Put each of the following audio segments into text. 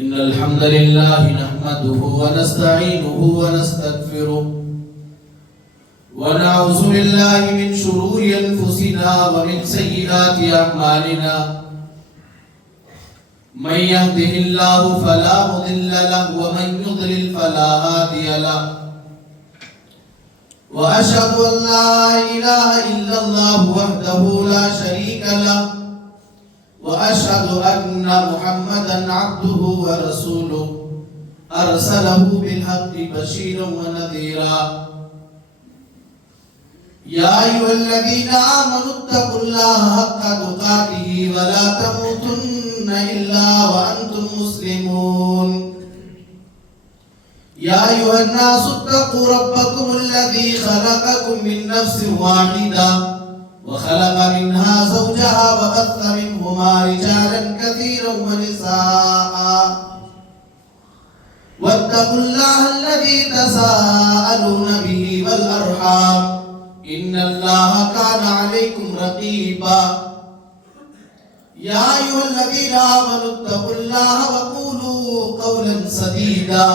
إن الحمد لله نحمده ونستعينه ونستغفره ونعوذ بالله من شرور أنفسنا ومن سيئات أعمالنا من يهده الله فلا مضل له ومن يضلل فلا هادي له وأشهد أن لا إله إلا الله وحده لا شريك له وأشهد أن محمدًا عبده ورسوله أرسله بالحق بشيرا ونذيرا يا أيها الذين آمنوا اتقوا الله حق تقاته ولا تموتن إلا وأنتم مسلمون يا أيها الناس اتقوا ربكم الذي خلقكم من نفس واحدة وخلق منها زوجها وبث منهما رجالا كثيرا ونساء واتقوا الله الذي تساءلون به والأرحام إن الله كان عليكم رقيبا يا أيها الذين آمنوا اتقوا الله وقولوا قولا سديدا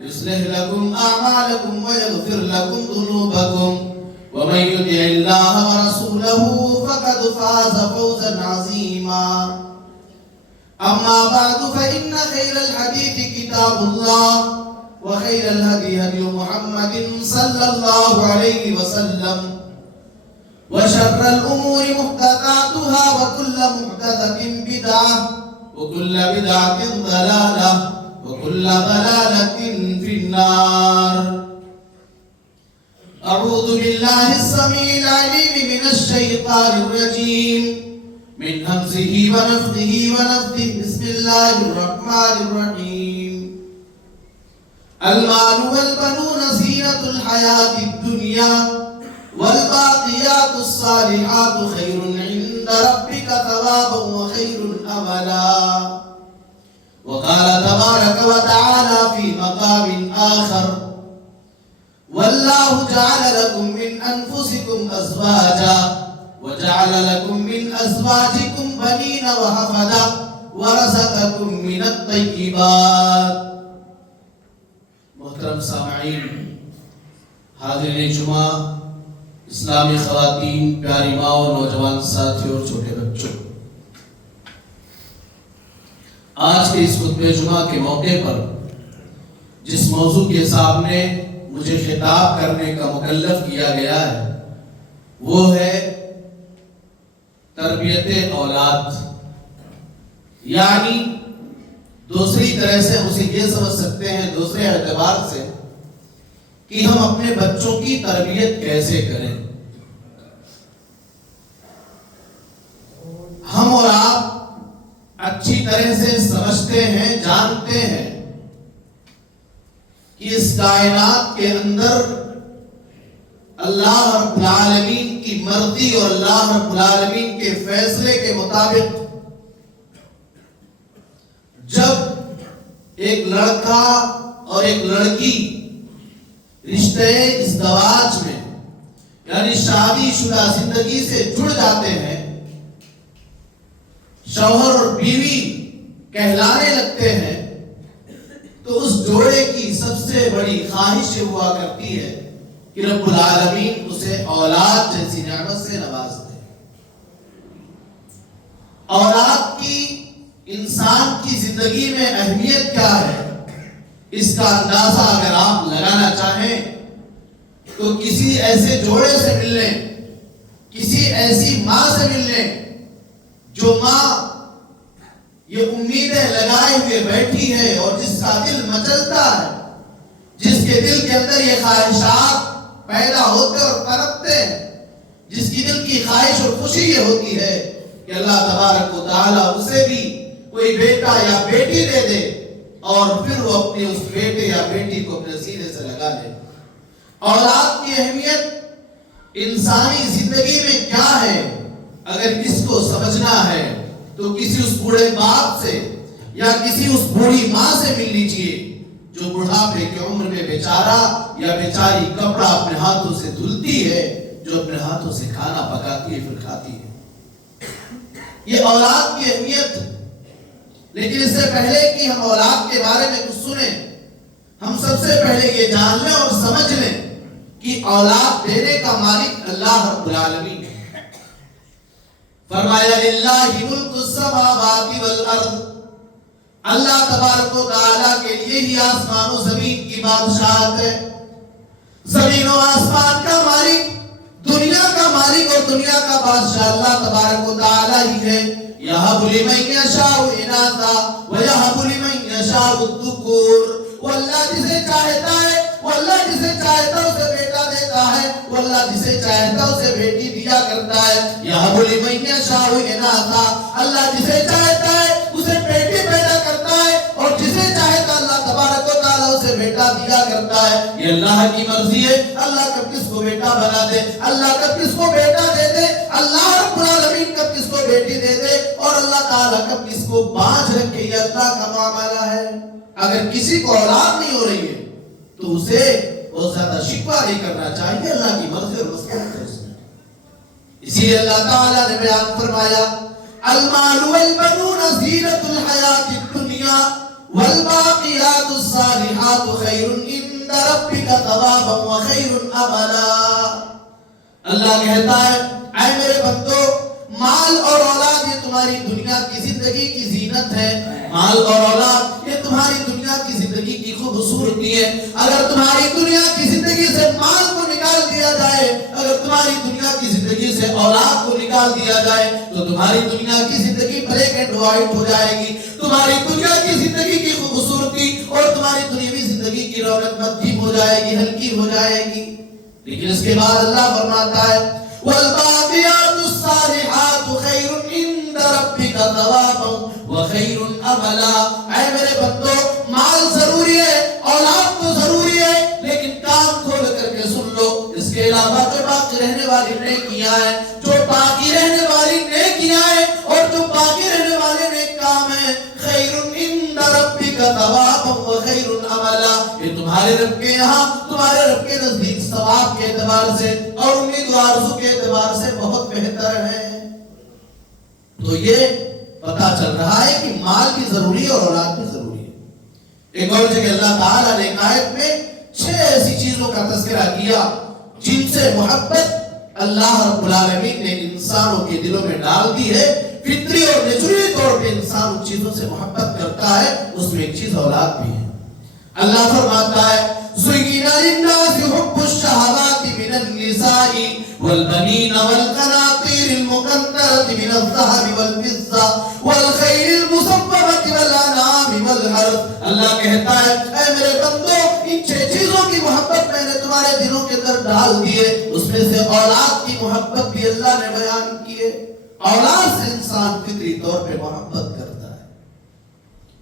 يصلح لكم أعمالكم ويغفر لكم ذنوبكم ومن يطع الله ورسوله فقد فاز فوزا عظيما أما بعد فإن خير الحديث كتاب الله وخير الهدي هدي محمد صلى الله عليه وسلم وشر الأمور محدثاتها وكل محدثة بدعة وكل بدعة ضلالة وكل ضلالة في النار. أعوذ بالله السميع العليم من الشيطان الرجيم من همزه ونفخه ونفثه. بسم الله الرحمن الرحيم. المال والبنون زينة الحياة الدنيا والباقيات الصالحات خير عند ربك ثوابا وخير أملا. وقال تبارك وتعالى في مقام آخر والله جعل لكم من أنفسكم أزواجا وجعل لكم من أزواجكم بنين وحفدا ورزقكم من الطيبات. محترم سامعین، حاضرین جمعہ، اسلامی خواتین، پیاری ماں، نوجوان ساتھی اور چھوٹے بچوں، آج کے اس خطبہ جمعہ کے موقع پر جس موضوع کے سامنے مجھے خطاب کرنے کا مکلف کیا گیا ہے وہ ہے تربیت اولاد. یعنی دوسری طرح سے اسے یہ سمجھ سکتے ہیں، دوسرے اعتبار سے، کہ ہم اپنے بچوں کی تربیت کیسے کریں. ہم اور آپ اچھی طرح سے سمجھتے ہیں، جانتے ہیں کہ اس کائنات کے اندر اللہ رب العالمین کی مرضی اور اللہ رب العالمین کے فیصلے کے مطابق جب ایک لڑکا اور ایک لڑکی رشتے ازدواج میں یعنی شادی شدہ زندگی سے جڑ جاتے ہیں، شوہر اور بیوی کہلانے لگتے ہیں، تو اس جوڑے کی سب سے بڑی خواہش ہوا کرتی ہے کہ رب العالمین اسے اولاد جیسی نعمت سے نواز دے. اولاد کی انسان کی زندگی میں اہمیت کیا ہے، اس کا اندازہ اگر آپ لگانا چاہیں تو کسی ایسے جوڑے سے مل لیں، کسی ایسی ماں سے مل لیں جو ماں یہ امیدیں لگائے ہوئے بیٹھی ہے اور جس کا دل مچلتا ہے، جس کے دل کے اندر یہ خواہشات پیدا ہوتے اور پنپتے ہیں، جس کی دل کی خواہش اور خوشی یہ ہوتی ہے کہ اللہ تبارک و تعالیٰ اسے بھی کوئی بیٹا یا بیٹی دے دے اور پھر وہ اپنے اس بیٹے یا بیٹی کو اپنے سینے سے لگا لے. اولاد کی اہمیت انسانی زندگی میں کیا ہے، اگر اس کو سمجھنا ہے تو کسی اس بوڑھے باپ سے یا کسی اس بوڑھی ماں سے مل لیجئے جو بڑھاپے کی عمر میں بیچارہ یا بیچاری کپڑا اپنے ہاتھوں سے دھلتی ہے، جو اپنے ہاتھوں سے کھانا پکاتی ہے پھر کھاتی ہے. یہ اولاد کی اہمیت لیکن اس سے پہلے کہ ہم اولاد کے بارے میں کچھ سنیں، ہم سب سے پہلے یہ جان لیں اور سمجھ لیں کہ اولاد دینے کا مالک اللہ رب العالمین ہے۔ فرمایا للہ ملک السماوات والارض، اللہ تبارک و تعالیٰ کے لیے ہی آسمان و زمین کی بادشاہت ہے۔ زمین و آسمان کا مالک، دنیا کا مالک اور دنیا کا بادشاہ اللہ تبارک و تعالیٰ ہی ہے۔ یہب لمن یشاء اناثا ویہب لمن یشاء الذکور، وہ اللہ جسے چاہتا ہے، وہ اللہ جسے چاہتا اسے بیٹا دیتا ہے، وہ اللہ جسے چاہتا اسے بیٹی دیا کرتا ہے۔ یہب لمن یشاء اناثا، اللہ جسے چاہتا ہے اسے بیٹی پیدا کرتا ہے، اور جسے چاہتا اللہ تبارک و تعالیٰ اسے بیٹا دیا کرتا ہے۔ یہ اللہ کی مرضی ہے، اللہ کب کس کو بیٹا بنا دے، اللہ کب کس کو بیٹا دے دے، اللہ رب العالمین کب کس کو بیٹی دے دے، اور اللہ تعالیٰ کب کس کو باندھ رکھے، یہ اللہ کا معاملہ ہے۔ اگر کسی کو اولاد نہیں ہو رہی ہے تو اسے بہت زیادہ شکوہ نہیں کرنا چاہیے، اللہ کی مرضی اور مصلحت ہے اس میں۔ اسی لیے اللہ تعالیٰ نے بیان فرمایا المال والبنون زینۃ الحیات الدنیا والباقیات الصالحات خیر عند ربک ثوابا وخیر املا۔ اللہ کہتا ہے اے میرے بندو، مال اور اولاد یہ تمہاری دنیا کی زندگی کی زینت ہے، مال اور اولاد یہ تمہاری دنیا کی زندگی کی خوبصورتی ہے۔ اگر تمہاری دنیا کی زندگی سے مال کو نکال دیا جائے، اگر تمہاری دنیا کی زندگی سے اولاد کو نکال دیا جائے تو تمہاری دنیا کی زندگی بلیک اینڈ وائٹ ہو جائے گی، تمہاری دنیا کی زندگی کی خوبصورتی اور تمہاری دنیاوی زندگی کی رونق مدھم ہو جائے گی، ہلکی ہو جائے گی۔ لیکن اس کے بعد اللہ فرماتا ہے والباقیات الصالحات خیر عند ربک ثوابا وخیر املا۔ اے میرے بندو، مال ضروری ہے، اولاد تو ضروری ہے، لیکن کام کھول کر کے سن لو، اس کے علاوہ جو باقی رہنے والی نیکیاں ہیں، جو باقی رہنے والی نیکیاں ہیں اور جو باقی رہنے والے نیک کام ہیں، خیر عند ربک ثوابا وخیر املا، یہ تمہارے رب کے یہاں، تمہارے رب کے نزدیک ثواب کے اعتبار سے اور امید و آرزو کے اعتبار سے بہت بہتر ہے۔ تو یہ پتا چل رہا ہے کہ مال بھی ضروری ہے اور اولاد بھی ضروری ہے۔ ایک اور جگہ اللہ تعالیٰ نے آیت میں 6 ایسی چیزوں کا تذکرہ کیا جن سے محبت اللہ رب العالمین نے انسانوں کے دلوں میں ڈال دی ہے۔ فطری اور نیچرلی طور پہ انسان ان چیزوں سے محبت کرتا ہے، اس میں ایک چیز اولاد بھی ہے۔ اللہ فرماتا ہے زُيِّنَ لِلنَّاسِ حُبُّ الشَّهَوَاتِ مِنَ النِّسَاءِ وَالْبَنِينَ وَالْقَنَاطِيرِ الْمُقَنطَرَةِ مِنَ الذَّهَبِ وَالْفِضَّةِ وَالْخَيْلِ الْمُسَوَّمَةِ وَالْأَنْعَامِ وَالْحَرْثِ۔ اللہ کہتا ہے اے میرے بندو، ان 6 چیزوں کی محبت میں نے تمہارے دلوں کے اندر ڈال دی ہے، اس میں سے اولاد کی محبت بھی اللہ نے بیان کی ہے۔ اولاد سے انسان فطری طور پہ محبت کرتا ہے۔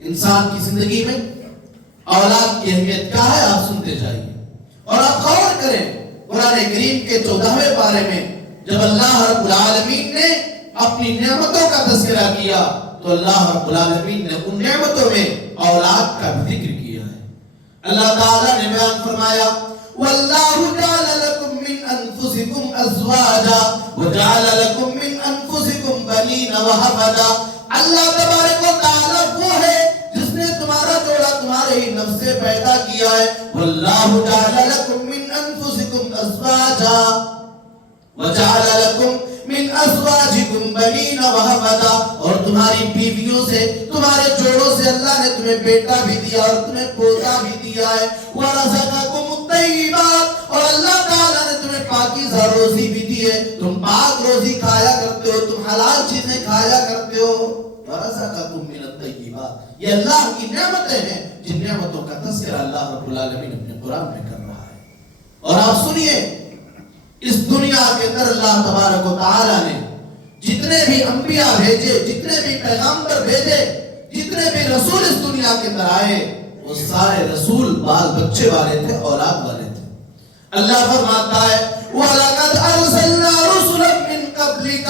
انسان کی زندگی میں اولاد کی اہمیت کیا ہے آپ سنتے جائیے اور آپ غور کریں۔ قرآن کریم کے 14ویں پارے میں جب اللہ رب العالمین نے اپنی نعمتوں کا تذکرہ کیا تو اللہ رب العالمین نے ان نعمتوں میں اولاد کا بھی ذکر کیا ہے۔ اللہ تعالیٰ نے بیان فرمایا وَاللَّهُ جَعَلَ لَكُم مِّنْ أَنفُسِكُمْ أَزْوَاجًا وَجَعَلَ لَكُم مِّنْ أَنفُسِكُمْ بَنِينَ وَحَفَدًا۔ اللہ تبارک و تعالیٰ وہ ہے جس نے تمہارا جوڑا تمہارے ہی نفس سے پیدا کیا ہے۔ وَاللَّهُ جَعَلَ لَكُم مِّنْ أَنفُسِكُمْ أَزْوَاجًا وَجَعَلَ لَكُم مِّنْ أَزْوَاجِكُمْ بَنِينَ وَحَفَدًا، اور تمہاری بیویوں سے، تمہارے جوڑوں سے اللہ نے تمہیں بیٹا بھی دیا اور تمہیں پوتا بھی دیا ہے۔ وَرَزَقَكُمُ الطَّيِّبَاتِ، اور اللہ تعالیٰ نے تمہیں پاکیزہ روزی بھی دی ہے، تم پاک روزی کھایا کرتے ہو، تم حلال چیزیں کھایا کرتے ہو۔ وَرَزَقَكُم مِّنَ الطَّيِّبَاتِ، یہ اللہ کی نعمتیں ہیں جن نعمتوں کا تذکرہ اللہ رب العالمین اپنے قرآن میں کر رہا ہے۔ اور آپ سنیے، اس دنیا کے اندر اللہ تبارک و تعالیٰ نے جتنے بھی انبیاء بھیجے، جتنے بھی پیغمبر بھیجے، جتنے بھی رسول اس دنیا کے اندر آئے، وہ سارے رسول بال بچے والے تھے، اولاد والے تھے۔ اللہ فرماتا ہے وَلَقَدْ أَرْسَلْنَا رُسُلًا مِّن قَبْلِكَ،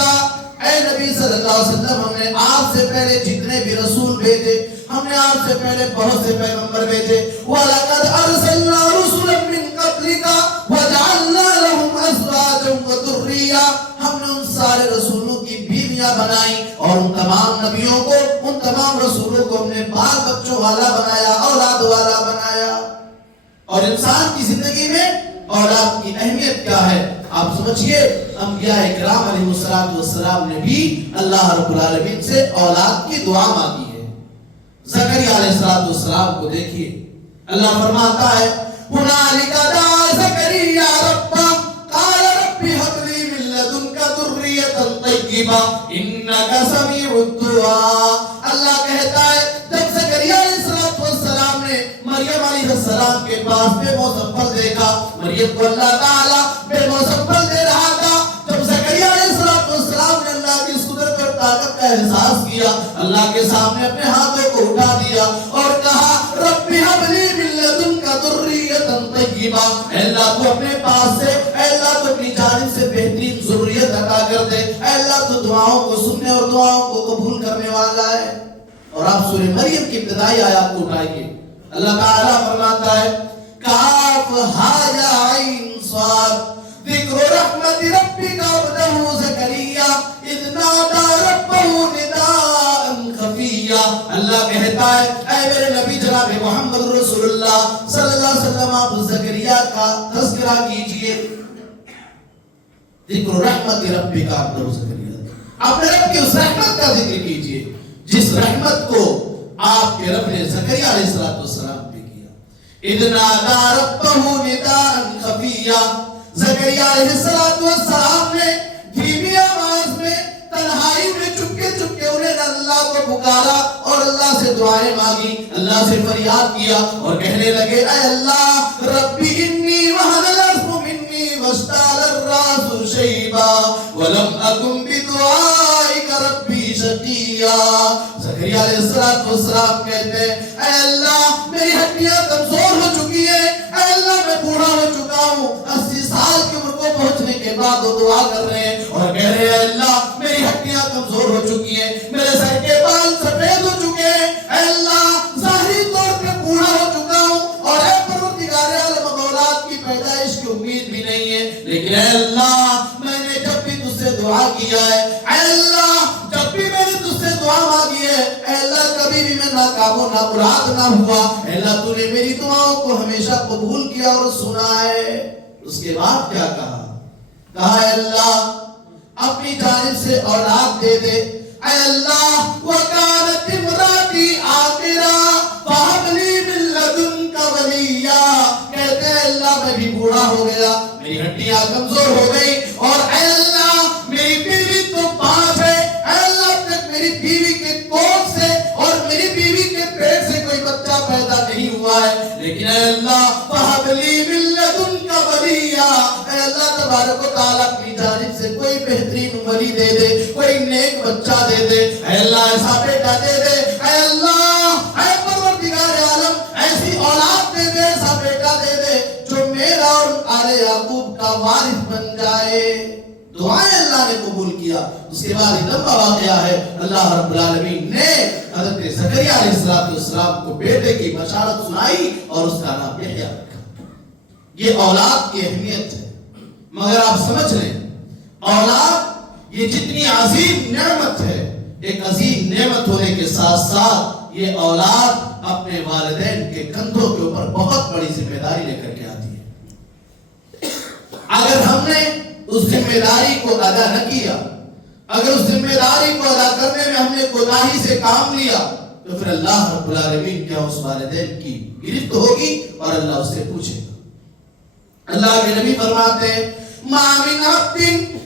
اے نبی صلی اللہ علیہ وسلم، ہم نے آپ سے پہلے جتنے بھی رسول بھیجے، ہم نے آپ سے پہلے بہت سے پیغمبر بھیجے۔ وَلَقَدْ أَرْسَلْنَا رُسُلًا مِّن قَبْلِكَ وَجَعَلْنَا لَهُمْ أَزْوَاجًا وَذُرِّيَّةً، ہم نے ان سارے رسولوں کی بیویاں بیویاں بنائی اور ان تمام نبیوں کو ان تمام رسولوں کو ہم نے بال بچوں والا بنایا اولاد والا بنایا اور انسان کی زندگی میں اولاد کی اہمیت کیا ہے آپ سمجھئے انبیاء اکرام علیہ السلام نے بھی اللہ رب العالمین سے اولاد کی دعا مانگی ہے زکریا علیہ السلام کو دیکھیے اللہ فرماتا ہے هنالك دعا زكريا ربه قال رب هب لي من لدنك ذرية طيبة إنك سميع الدعاء اللہ کہتا ہے جب زکریا علیہ السلام نے مریم علیہ السلام کے پاس بے موسم پھل دیکھا مریم کو اللہ تعالیٰ بے موسم پھل دے رہا تھا جب زکریا علیہ السلام نے اللہ کی قدرت اور طاقت کا احساس کیا اللہ کے سامنے اپنے ہاتھوں کو اٹھا دیا اور کہا رب هب لي من لدنك ذرية طیبہ اے اللہ تو اپنے پاس سے اے اللہ تو اپنی جانب سے بہترین ذریت عطا کر دے اے اللہ تو دعاؤں کو سننے اور دعاؤں کو قبول کرنے والا ہے اور آپ سورہ مریم کی ابتدائی آیات کو اٹھائیے اللہ تعالیٰ فرماتا ہے کاف ہا یا عین صاد ذکر رحمت ربک عبدہ زکریا اذ نادى ربہ نداء خفیا اللہ کہتا ہے اے میرے نبی جناب محمد رسول اللہ صلی اللہ علیہ وسلم آپ زکریا کا تذکرہ کیجئے ذکر رحمت ربک عبدہ زکریا اپنے رب کی اس رحمت کا ذکر کیجئے جس رحمت کو آپ کے رب نے زکریا علیہ السلام پہ کیا اذ نادى ربہ نداء خفیا زکریا علیہ السلام نے دھیمی آواز میں تنہائی میں چپکے چپکے انہیں اللہ کو پکارا اور اللہ سے دعائیں مانگی اللہ سے فریاد کیا اور کہنے لگے اے اللہ ربی انی وہن العظم منی واشتعل الراس شیبا ولم اکن بدعائک ربی شقیا زکریا علیہ السلام کہتے ہیں اے اللہ میری ہڈیاں کمزور ہو چکی ہیں اے اللہ میں بوڑھا ہو چکا ہوں 80 سال کی عمر کو پہنچنے کے بعد وہ دعا کر رہے ہیں اور کہہ رہے ہیں اللہ میری ہڈیاں کمزور ہو چکی ہیں میرے سر کے بال سفید ہو چکے ہیں اے اللہ ظاہری طور پہ بوڑھا ہو چکا ہوں اور اے پروردگار عالم اولاد کی پیدائش کی امید بھی نہیں ہے لیکن اے اللہ میں نے جب بھی تجھ سے دعا کیا ہے اے اللہ جب بھی میں نے تجھ سے دعا مانگی ہے اے اللہ کبھی بھی میں ناکام و نامراد نہ ہوا اے اللہ تو نے میری دعاؤں کو ہمیشہ قبول کیا اور سنا ہے اس کے بعد کیا کہا اے اللہ اپنی جانب سے اولاد دے دے اے اللہ وَكَانَتِ امْرَأَتِي عَاقِرًا فَهَبْ لِي مِن لَّدُنكَ وَلِيًّا کہتے ہیں اللہ میں بھی بوڑھا ہو گیا میری ہڈیاں کمزور ہو گئی اور اے اللہ میری بیوی تو پاس ہے اے اللہ تک میری بیوی کے کوکھ سے اور میری بیوی کے پیٹ سے کوئی بچہ پیدا نہیں ہوا ہے لیکن اے اللہ فَهَبْ لِي مِن لَّدُنكَ وَلِيًّا اے اللہ تبارک و تعالیٰ اپنی جانب سے کوئی بہترین ولی دے دے کوئی نیک بچہ دے دے اے اللہ ایسا بیٹا دے دے اے اللہ اے پروردگار عالم ایسی اولاد دے دے ایسا بیٹا دے دے جو میرا اور آل یعقوب کا وارث بن جائے دعائیں اللہ نے قبول کیا اس کے بعد یہ لمبا واقعہ ہے اللہ رب العالمین نے حضرت زکریا علیہ السلام کو بیٹے کی بشارت سنائی اور اس کا نام یحییٰ رکھا یہ اولاد کی اہمیت ہے مگر آپ سمجھ لیں اولاد یہ جتنی عظیم نعمت ہے ایک عظیم نعمت ہونے کے ساتھ ساتھ یہ اولاد اپنے والدین کے کندھوں کے اوپر بہت بڑی ذمہ داری لے کر کے آتی ہے اگر ہم نے اس ذمہ داری کو ادا نہ کیا اگر اس ذمہ داری کو ادا کرنے میں ہم نے کوتاہی سے کام لیا تو پھر اللہ رب العالمین کیا اس والدین کی گرفت ہوگی اور اللہ اس سے پوچھے گا اللہ کے نبی فرماتے ہیں ما من عبد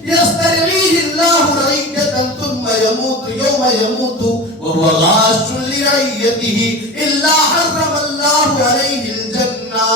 يسترعيه الله رعية ثم يموت يوم يموت وهو غاش لرعيته إلا حرم الله عليه الجنة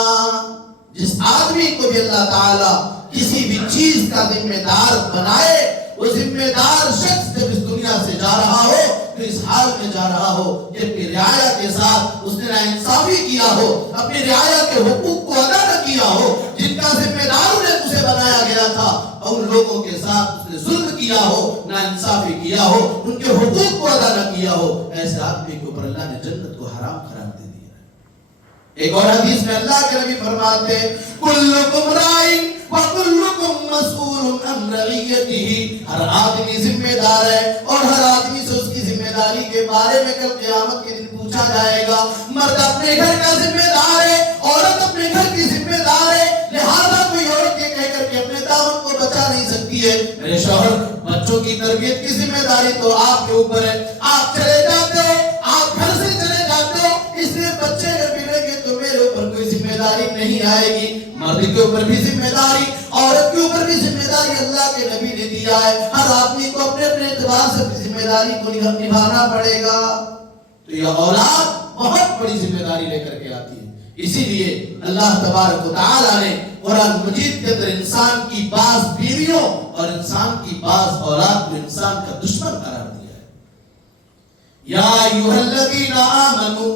جس آدمی کو بھی اللہ تعالیٰ کسی بھی چیز کا ذمہ دار بنائے وہ ذمہ دار شخص جب اس دنیا سے جا رہا ہو تو اس حال میں جا رہا ہو کہ اپنی رعایا کے ساتھ اس نے ناانصافی کیا ہو اپنی رعایا کے حقوق کو ادا نہ کیا ہو جن کا ذمہ دار انہیں اسے بنایا گیا تھا اور ان لوگوں کے ساتھ اس نے ظلم کیا ہو ناانصافی کیا ہو ان کے حقوق کو ادا نہ کیا ہو ایسے آدمی کے اوپر اللہ نے جنت کو حرام قرار دے دیا ہے ایک اور حدیث میں اللہ کے نبی فرماتے ہیں کلکم رائن وَكُلُّكُمْ مَسْئُولٌ عَنْ رَعِيَّتِهِ، ہر آدمی ذمہ دار ہے اور ہر آدمی سے اس کی ذمہ داری کے بارے میں کل قیامت کے دن پوچھا جائے گا۔ مرد اپنے گھر کا ذمہ دار ہے، عورت اپنے گھر کی ذمہ دار ہے، لہذا کوئی عورت یہ کہہ کر کے اپنے دامن کو بچا نہیں سکتی ہے میرے شوہر بچوں کی تربیت کی ذمہ داری تو آپ کے اوپر ہے، آپ چلے جاتے ہو، آپ گھر سے چلے جاتے ہو، اس لیے بچے اگر بگڑیں گے تو میرے اوپر کوئی ذمہ داری نہیں آئے گی۔ مرد کے اوپر بھی ذمہ داری، عورت کے اوپر بھی ذمہ داری اللہ کے نبی نے دیا ہے، ہر آدمی کو اپنے اپنے اعتبار سے اپنی ذمہ داری کو نبھانا پڑے گا۔ تو یہ اولاد بہت بڑی ذمہ داری لے کر کے آتی ہے، اسی لیے اللہ تبارک و تعالی نے قرآن مجید کے اندر انسان کی بعض بیویوں اور انسان کی بعض اولاد کو انسان کا دشمن قرار دیا ہے۔ یا ایھا الذین آمنوا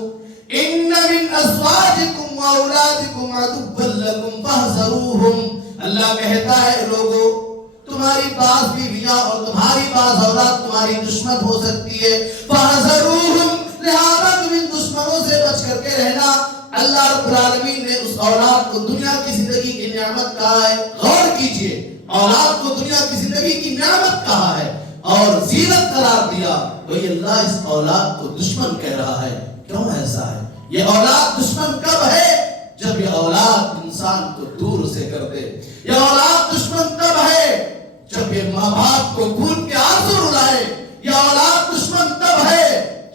ان من ازواجکم واولادکم عدوا لکم فاحذروہم، اللہ کہتا ہے لوگوں تمہاری بعض بیویاں اور تمہاری بعض اولاد تمہاری دشمن ہو سکتی ہے، فاحذروہم، لہذا تم ان دشمنوں سے بچ کر کے رہنا۔ اللہ رب العالمین نے اس اولاد کو دنیا کی زندگی کی نعمت کہا ہے، غور کیجئے، اولاد کو دنیا کی زندگی کی نعمت کہا ہے اور زینت قرار دیا، وہی اللہ اس اولاد کو دشمن کہہ رہا ہے۔ کیوں ایسا ہے؟ یہ اولاد دشمن کب ہے؟ جب یہ اولاد انسان کو دور سے کر دے۔ یہ اولاد دشمن کب ہے؟ جب یہ ماں باپ کو خون کے آنسو رلائے۔ یہ اولاد دشمن تب ہے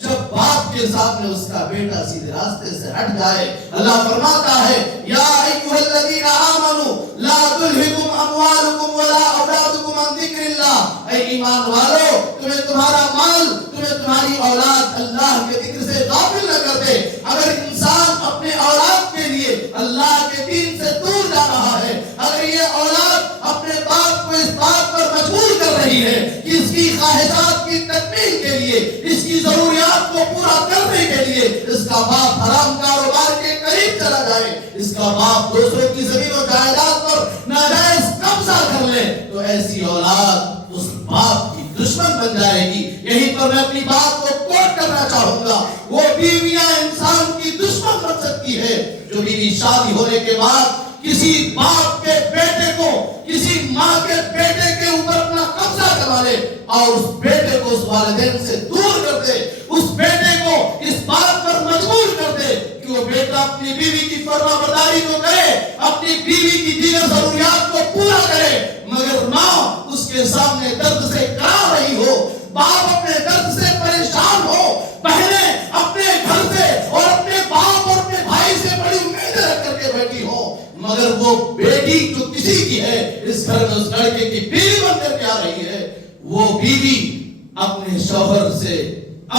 جب باپ کے سامنے اس کا بیٹا سیدھے راستے سے ہٹ جائے۔ اللہ فرماتا ہے یا ایھا الذین آمنوا لا تلھکم اموالکم ولا اولادکم عن ذکر اللہ، اے ایمان والو تمہیں تمہارا مال، تمہیں تمہاری اولاد اللہ کے ذکر سے غافل نہ کر دے۔ اگر انسان اپنے اولاد کے لیے اللہ کے دین سے دور جا رہا ہے، اگر یہ اولاد اپنے باپ کو اس بات پر مجبور کر رہی ہے کہ اس کی خواہشات کی تکمیل کے لیے، اس کی ضروریات کو پورا کرنے کے لیے اس کا باپ حرام کاروبار کے قریب چلا جائے، اس کا باپ دوسروں کی زمین و جائیداد پر ناجائز قبضہ کر لے، تو ایسی اولاد اس باپ کی دشمن بن جائے گی۔ یہیں پر میں اپنی بات کو کوٹ کرنا چاہوں گا، وہ بیویاں انسان کی دشمن بن سکتی ہے جو بیوی شادی ہونے کے بعد کسی باپ کے بیٹے کو، کسی ماں کے بیٹے کے اوپر اپنا قبضہ کروا لے اور اس بیٹے کو اس والدین سے دور کر دے، اس بیٹے کو اس بات پر مجبور کر دے کہ وہ بیٹا اپنی بیوی کی فرما برداری کو کرے، اپنی بیوی کی دیگر ضروریات کو پورا کرے، مگر ماں اس کے سامنے درد سے کرا رہی ہو، باپ اپنے درد سے پریشان ہو، بہنیں اپنے گھر سے اور اپنے باپ اور اپنے بھائی سے بڑی امیدیں رکھ کر کے بیٹھی ہو، مگر وہ بیٹی جو کسی کی ہے اس گھر میں اس لڑکے کی بیوی بن کر کے آ رہی ہے، وہ بیوی اپنے شوہر سے،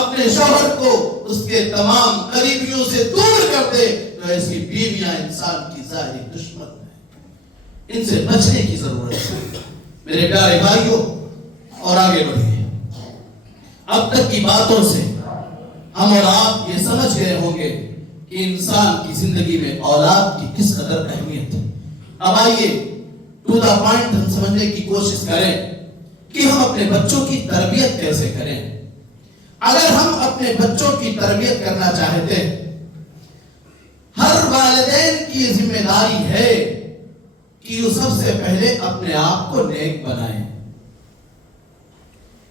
اپنے شوہر کو اس کے تمام قریبیوں سے دور کر دے، تو ایسی بیویاں انسان کی ظاہری دشمن ہیں، ان سے بچنے کی ضرورت ہے میرے پیارے بھائیوں۔ اور آگے بڑھیے، اب تک کی باتوں سے ہم اور آپ یہ سمجھ گئے ہوں گے کہ انسان کی زندگی میں اولاد کی کس قدر اہمیت ہے۔ اب آئیے ٹو دا پوائنٹ ہم سمجھنے کی کوشش کریں کہ ہم اپنے بچوں کی تربیت کیسے کریں۔ اگر ہم اپنے بچوں کی تربیت کرنا چاہتے ہیں، ہر والدین کی ذمہ داری ہے کہ وہ سب سے پہلے اپنے آپ کو نیک بنائیں،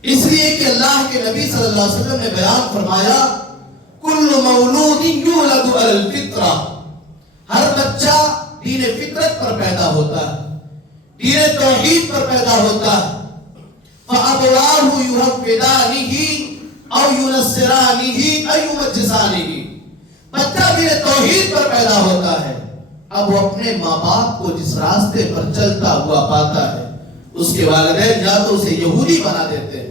اس لیے کہ اللہ کے نبی صلی اللہ علیہ وسلم نے بیان فرمایا کل مولود یولد علی الفطرہ، ہر بچہ دین فطرت پر پیدا ہوتا ہے، دین توحید پر پیدا ہوتا ہے، فَأَبْوَاهُ يُحَوِّدَانِهِ أَوْ يُنَصِّرَانِهِ أَوْ يُمَجِّسَانِهِ، بچہ دین توحید پر پیدا ہوتا ہے، اب وہ اپنے ماں باپ کو جس راستے پر چلتا ہوا پاتا ہے، اس کے والدین یا تو اسے یہودی بنا دیتے ہیں،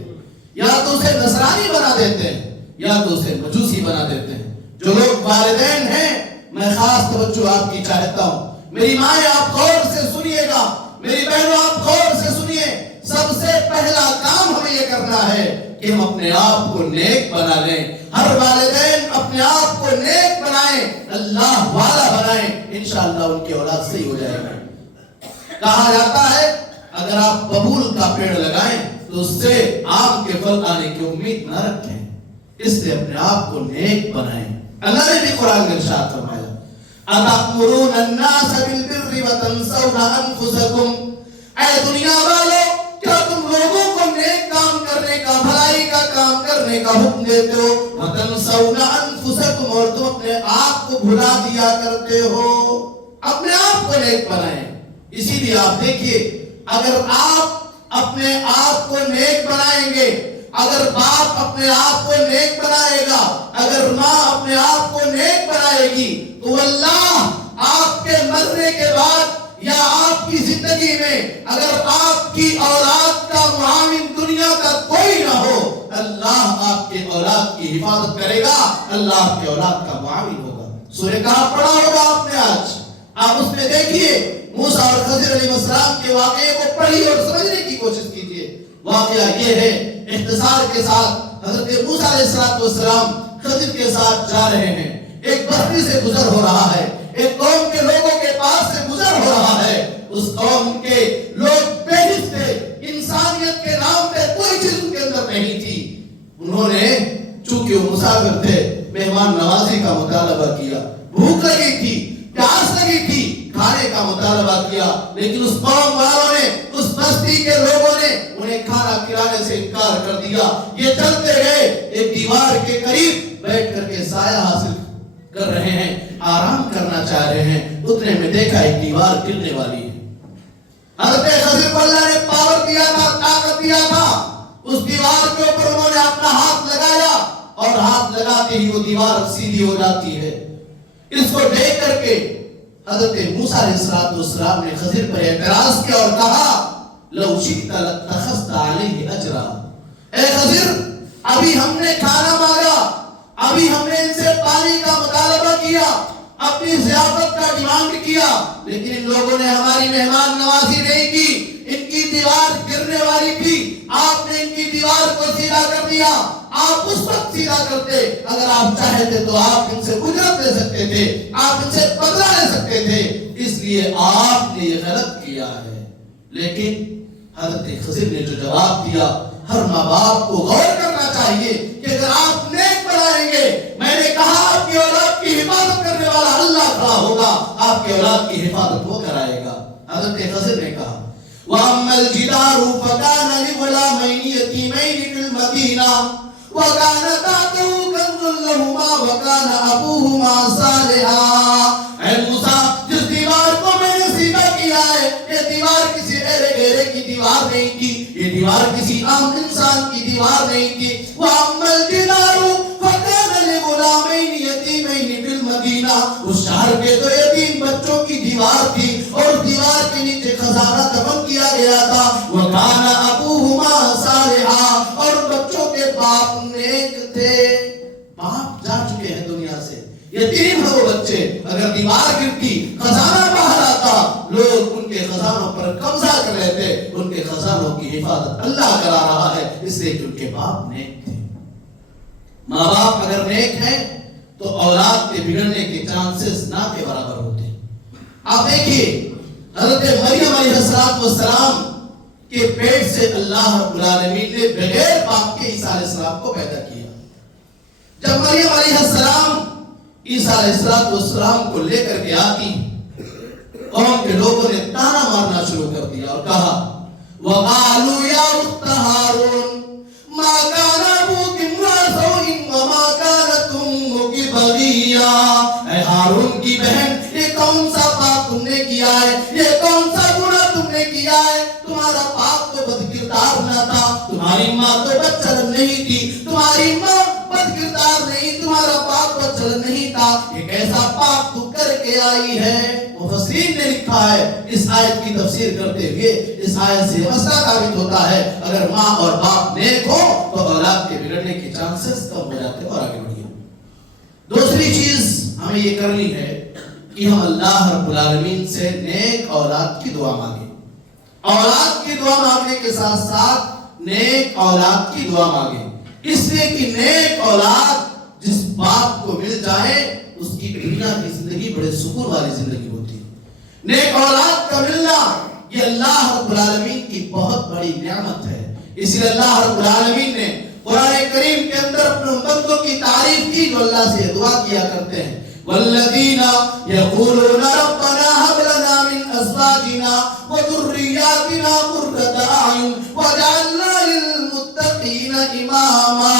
یا تو اسے نصرانی بنا دیتے ہیں، یا تو اسے مجوسی بنا دیتے ہیں۔ جو لوگ والدین ہیں، میں خاص توجہ آپ کی چاہتا ہوں، میری مائیں آپ غور سے سنیے گا، میری بہنوں آپ غور سے سنیے، سب سے پہلا کام ہمیں یہ کرنا ہے کہ ہم اپنے آپ کو نیک بنا لیں۔ ہر والدین اپنے آپ کو نیک بنائیں، اللہ والا بنائیں، انشاءاللہ ان کی اولاد صحیح ہو جائے گی۔ کہا جاتا ہے اگر آپ ببول کا پیڑ لگائیں تو اس سے آم کے پھل آنے کی امید نہ رکھیں، اس لیے اپنے آپ کو نیک بنائیں۔ اللہ نے بھی قرآن میں ارشاد فرمایا أتأمرون الناس بالبر وتنسون أنفسكم. اے دنیا والو، کیا تم لوگوں کو نیک کام کرنے کا، بھلائی کا کام کرنے کا حکم دیتے ہو؟ وتنسون أنفسكم، اور تم اپنے آپ کو بھلا دیا کرتے ہو. اپنے آپ کو نیک بنائیں. اسی لیے آپ دیکھیے، اگر آپ اپنے آپ کو نیک بنائیں گے، اگر باپ اپنے آپ کو نیک بنائے گا، اگر ماں اپنے آپ کو نیک بنائے گی، تو اللہ آپ کے مرنے کے بعد یا آپ کی زندگی میں اگر آپ کی اولاد کا معاون دنیا کا کوئی نہ ہو، اللہ آپ کے اولاد کی حفاظت کرے گا، اللہ آپ کے اولاد کا معاون ہوگا. سورہ کہف پڑھا ہوگا آپ نے آج، آپ اس میں دیکھیے موسیٰ اور خضر علیہ السلام کے واقعے کو پڑھی اور سمجھنے کی کوشش کیجیے. واقعہ یہ ہے، اختصار کے ساتھ حضرت موسیٰ علیہ السلام خضر کے ساتھ جا رہے ہیں. ایک بستی سے گزر ہو رہا ہے، ایک قوم کے لوگوں کے پاس سے گزر ہو رہا ہے. اس قوم کے لوگ بے حس تھے، انسانیت کے نام پہ کوئی چیز ان کے اندر نہیں تھی. انہوں نے چونکہ وہ مسافر تھے، مہمان نوازی کا مطالبہ کیا. بھوک لگی تھی، پیاس لگی تھی، کھانے کا مطالبہ کیا، لیکن اس قوم والوں نے، اس بستی کے لوگوں نے انہیں کھانا کھلانے سے انکار کر دیا. یہ چلتے گئے، ایک دیوار کے قریب بیٹھ کر کے سایہ حاصل کر رہے ہیں، آرام کرنا چاہ رہے ہیں. اتنے میں دیکھا ایک دیوار گرنے والی ہے. حضرت خضر کو اللہ نے پاور دیا تھا، طاقت دیا تھا. اس دیوار کے اوپر انہوں نے اپنا ہاتھ لگایا اور ہاتھ لگاتے ہی وہ دیوار سیدھی ہو جاتی ہے. اس کو دیکھ کر کے حضرت موسیٰ علیہ السلام نے خضر پر اعتراض کیا اور کہا لو شئت لاتخذت علیہ اجرا. اے خضر، ابھی ہم نے کھانا مانگا، ابھی ہم نے ان سے پانی کا مطالبہ کیا، اپنی ضیافت کا ڈیمانڈ کیا، لیکن ان لوگوں نے ہماری مہمان نوازی نہیں کی. ان کی دیوار گرنے والی تھی، آپ نے ان کی دیوار کو سیدھا کر دیا. آپ اس وقت سیدھا کرتے، اگر آپ چاہتے تو آپ ان سے اجرت لے سکتے تھے، آپ ان سے بدلہ لے سکتے تھے. اس لیے آپ نے یہ غلط کیا ہے. لیکن حضرت خضر نے جو جواب دیا، ہر ماں باپ کو غور کرنا چاہیے کہ اگر آپ نیک بنائیں گے، میں نے کہا آپ کی اولاد کی حفاظت کرنے والا اللہ کھڑا ہوگا، آپ کی اولاد کی حفاظت وہ کرائے گا. حضرت خضر نے کہا وَأَمَّا الْجِدَارُ فَكَانَ لِغُلَامَيْنِ يَتِيمَيْنِ فِي الْمَدِينَةِ وَكَانَ تَحْتَهُ كَنْزٌ لَّهُمَا وَكَانَ أَبُوهُمَا صَالِحًا. اے موسیٰ، جس دیوار کو میں نے سیدھا کیا ہے، یہ دیوار کسی ایرے کی دیوار نہیں تھی، یہ دیوار کسی عام انسان کی دیوار نہیں تھی. وَأَمَّا الْجِدَارُ فَكَانَ لِغُلَامَيْنِ يَتِيمَيْنِ فِي الْمَدِينَةِ. اس شہر کے دو یتیم بچوں کی دیوار تھی اور دیوار کے نیچے خزانہ دفن کیا گیا تھا. وَكَانَ أَبُوهُمَا صَالِحًا، اور بچوں کے باپ نیک تھے. باپ جا چکے ہیں دنیا سے، یتیم ہیں وہ بچے. اگر دیوار گرتی، خزانہ باہر آتا، لوگ ان کے خزانوں پر قبضہ کر لیتے. ان کے خزانوں کی حفاظت اللہ کرا رہا ہے، اس لیے کہ ان کے باپ نیک تھے. ماں باپ اگر نیک ہیں تو اولاد کے بگڑنے کے چانسز نہ کے برابر ہوتے ہیں. آپ دیکھیے حضرت مریم علیہ السلام کے پیٹ سے اللہ رب العالمین نے بغیر باپ کے عیسیٰ علیہ السلام کو پیدا کیا. جب مریم علیہ السلام عیسیٰ علیہ السلام کو لے کر کے آتی، قوم کے لوگوں نے تانا مارنا شروع کر دیا اور کہا وَقَالُوا يَا أُخْتَ هَارُونَ مَا كَانَ أَبُوكِ امْرَأَ سَوْءٍ وَمَا كَانَتْ أُمُّكِ بَغِيًّا. اے ہارون کی بہن، یہ کون سا پاپ تم نے کیا ہے، یہ کون سا گناہ تم نے کیا ہے؟ تمہارا باپ تو بد کردار نہ تھا، تمہاری ماں تو بدچلن نہیں تھی، تمہاری ماں بد کردار نہیں، تمہارا باپ بدچلن نہیں تھا. یہ کیسا پاپ تو کر کے آئی ہے؟ مفسرین نے لکھا ہے، اس آیت کی تفسیر کرتے ہوئے اس آیت سے مسئلہ ثابت ہوتا ہے اگر ماں اور باپ نیک ہو تو اولاد کے بگڑنے کے چانسز کم ہو جاتے اور آگے بڑھیے. دوسری چیز ہمیں یہ کرنی ہے کہ ہم اللہ رب العالمین سے نیک اولاد کی دعا مانگیں. اولاد کی دعا مانگنے کے ساتھ ساتھ نیک اولاد کی دعا مانگیں، اس لیے کہ نیک اولاد جس باپ کو مل جائے اس کی دنیا کی زندگی بڑے سکون والی زندگی ہوتی ہے. نیک اولاد کا ملنا یہ اللہ رب العالمین کی بہت بڑی نعمت ہے. اس لیے اللہ رب العالمین نے قرآن کریم کے اندر اپنے بندوں کی تعریف کی جو اللہ سے دعا کیا کرتے ہیں والذین یقولون ربنا هب لنا من ازواجنا وذریاتنا قرۃ اعین واجعلنا للمتقین اماما.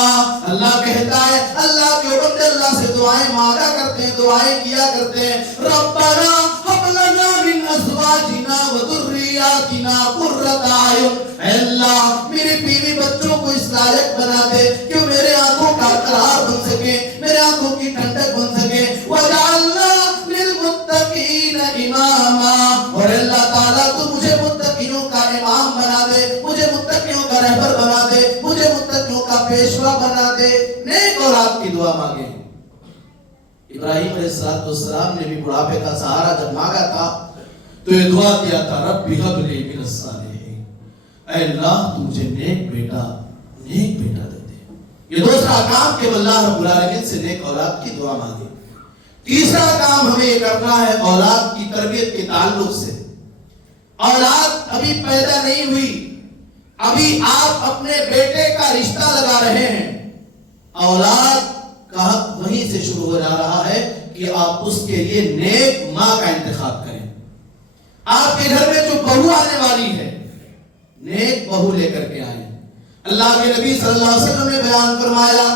اللہ کہتا ہے اللہ کے بندے اللہ سے دعائیں مانگا کرتے ہیں, دعائیں کیا کرتے ہیں, ربنا هب لنا من ازواجنا وذریاتنا قرۃ اعین, اے اللہ میرے بیوی بچوں کو اس لائق بنا دے کہ میرے آنکھوں کا قرار بن سکے, میرے آنکھوں کی ٹھنڈک بن سکے. وجعلنا للمتقین اماما, اور اللہ تعالیٰ تو مجھے متقیوں کا امام بنا دے, مجھے متقیوں کا رہبر بنا دے, مجھے متقیوں کا پیشوا بنا دے. نیک اولاد کی دعا مانگے. ابراہیم علیہ السلام نے بھی بڑھاپے کا سہارا جب مانگا تھا تو یہ دعا کیا تھا, رب ہب لی من الصالحین, اے اللہ تو مجھے نیک بیٹا دے دے. یہ دوسرا کام کہ اللہ رب العالمین سے نیک اولاد کی دعا مانگے. تیسرا کام ہمیں یہ کرنا ہے اولاد کی تربیت کے تعلق سے. اولاد ابھی پیدا نہیں ہوئی, ابھی آپ اپنے بیٹے کا رشتہ لگا رہے ہیں. اولاد کا حق وہیں سے شروع ہو جا رہا ہے کہ آپ اس کے لیے نیک ماں کا انتخاب کریں. آپ کے گھر میں جو بہو آنے والی ہے نیک بہو لے کر کے آئیں. اللہ کے نبی صلی اللہ علیہ وسلم نے بیان فرمایا,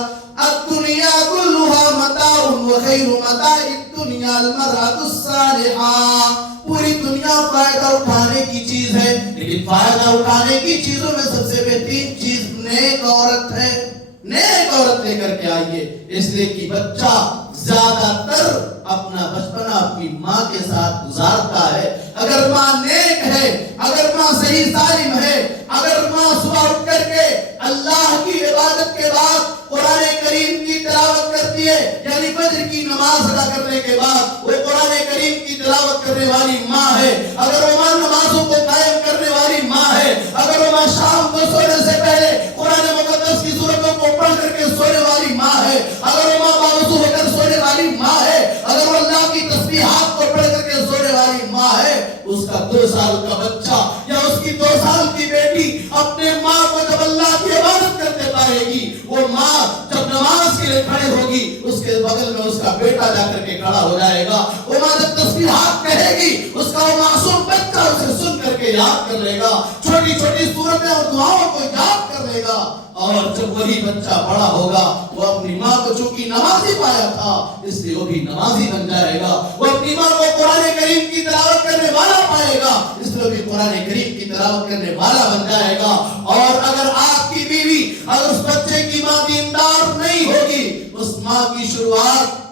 الدنیا کلھا متاع وخیر متاع الدنیا المرأة الصالحہ. پوری دنیا فائدہ اٹھانے کی چیز ہے, لیکن فائدہ اٹھانے کی چیزوں میں سب سے بہترین چیز نیک عورت ہے. نیک عورت لے کر کے آئیے, اس لیے کہ بچہ زیادہ تر اپنا بچپنا اپنی ماں کے ساتھ گزارتا ہے. اگر ماں نیک ہے, اگر ماں صحیح سالم ہے, اگر ماں صبح اٹھ کر کے اللہ کی عبادت کے بعد قرآن کریم کی تلاوت کرتی ہے, یعنی فجر کی نماز ادا کرنے کے بعد وہ قرآن کریم کی تلاوت کرنے والی ماں ہے, اگر وہ ماں نمازوں کو قائم کرنے والی ماں ہے, اگر وہ ماں شام کو سونے سے پہلے قرآن مقدس کی سورتوں کو پڑھ کر کے سونے والی ماں ہے, اگر وہ ماں باوضو ہو کر سونے والی ماں ہے, اگر وہ اللہ کی تسبیحات کو پڑھ کر کے سونے والی ماں ہے, اس کا 2 سال کا بچہ یا اس کی 2 سال کی بیٹی اپنے ماں کو جب اللہ کی عبادت کرتے پائے گی, وہ ماں جب نماز کے لیے کھڑے ہوگی اس کے بغل میں اس کا بیٹا جا کر کے کھڑا ہو جائے گا. وہ ماں جب تسبیحات کہے گی اس کا وہ معصوم بچہ اسے سن کر کے یاد کر لے گا, چھوٹی چھوٹی سورتیں اور دعاؤں کو یاد کر لے گا. اور جب وہی بچہ بڑا ہوگا وہ اپنی ماں کو چونکہ نمازی پایا تھا اس لیے وہ بھی نمازی بن جائے گا. وہ اپنی ماں کو قرآن کریم کی تلاوت کرنے والا پائے گا, اس لیے بھی قرآن کریم کی تلاوت کرنے والا بن جائے گا. اور اگر آپ کی بیوی اور اس بچے کی ماں دیندار نہیں ہوگی, اس ماں کی شروعات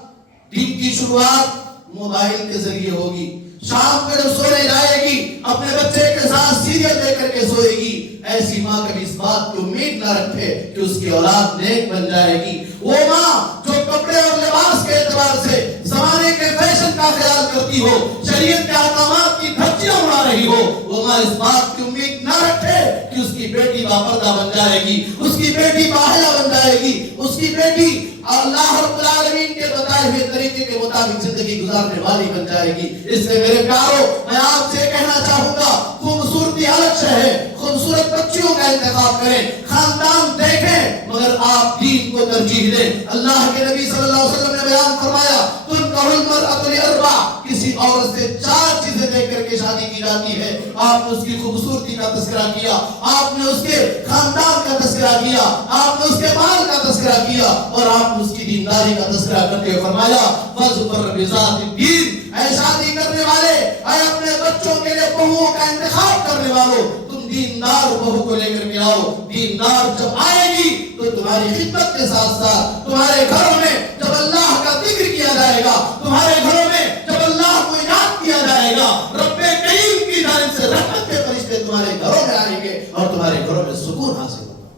دین کی شروعات موبائل کے ذریعے ہوگی. شام کو جب سونے جائے گی اپنے بچے کے ساتھ سیریل دیکھ کر کے سوئے گی. ایسی ماں کبھی اس بات کی امید نہ رکھے کہ اس کی اولاد نیک بن جائے گی. وہ ماں جو کپڑے اور لباس کے اعتبار سے زمانے کے فیشن کا خیال کرتی ہو, شریعت کے احکامات کی دھجیاں اڑا رہی ہو, وہ ماں اس بات کی امید نہ رکھے کہ اس کی بیٹی باپردہ بن جائے گی, اس کی بیٹی باحیا بن جائے گی, اس کی بیٹی اللہ رب العالمین کے بتائے ہوئے طریقے کے مطابق زندگی گزارنے والی بن جائے گی. اس سے میرے پیارو میں آپ سے کہنا چاہوں گا, خوبصورتی الگ سے ہے, خوبصورت بچیوں کا انتخاب کریں, خاندان دیکھیں, مگر آپ دین کو ترجیح دیں. اللہ کے نبی صلی اللہ علیہ وسلم نے بیان فرمایا, تنکح المرأة لأربع, کسی عورت سے 4 چیزیں دیکھ کر کے شادی کی جاتی ہے. آپ نے اس کی خوبصورتی کا تذکرہ کیا, آپ نے اس کے خاندان کا تذکرہ کیا, آپ نے اس کے مال کا تذکرہ کیا, اور آپ نے اس کی دینداری کا تذکرہ کرتے ہوئے فرمایا, فَاظْفَرْ بِذَاتِ الدِّینِ, اے شادی کرنے والے, اے اپنے بچوں کے لیے بہوؤں کا انتخاب کرنے والوں, تم دیندار بہو کو لے کر کے آؤ. دیندار جب آئے گی تو تمہاری خدمت کے ساتھ ساتھ تمہارے گھروں میں جب اللہ کا ذکر کیا جائے گا, تمہارے گھروں میں جب اللہ کو یاد کیا جائے گا, رب کریم کی جانب سے رحمت کے فرشتے تمہارے گھروں میں آئیں گے اور تمہارے گھروں میں سکون حاصل ہوگا.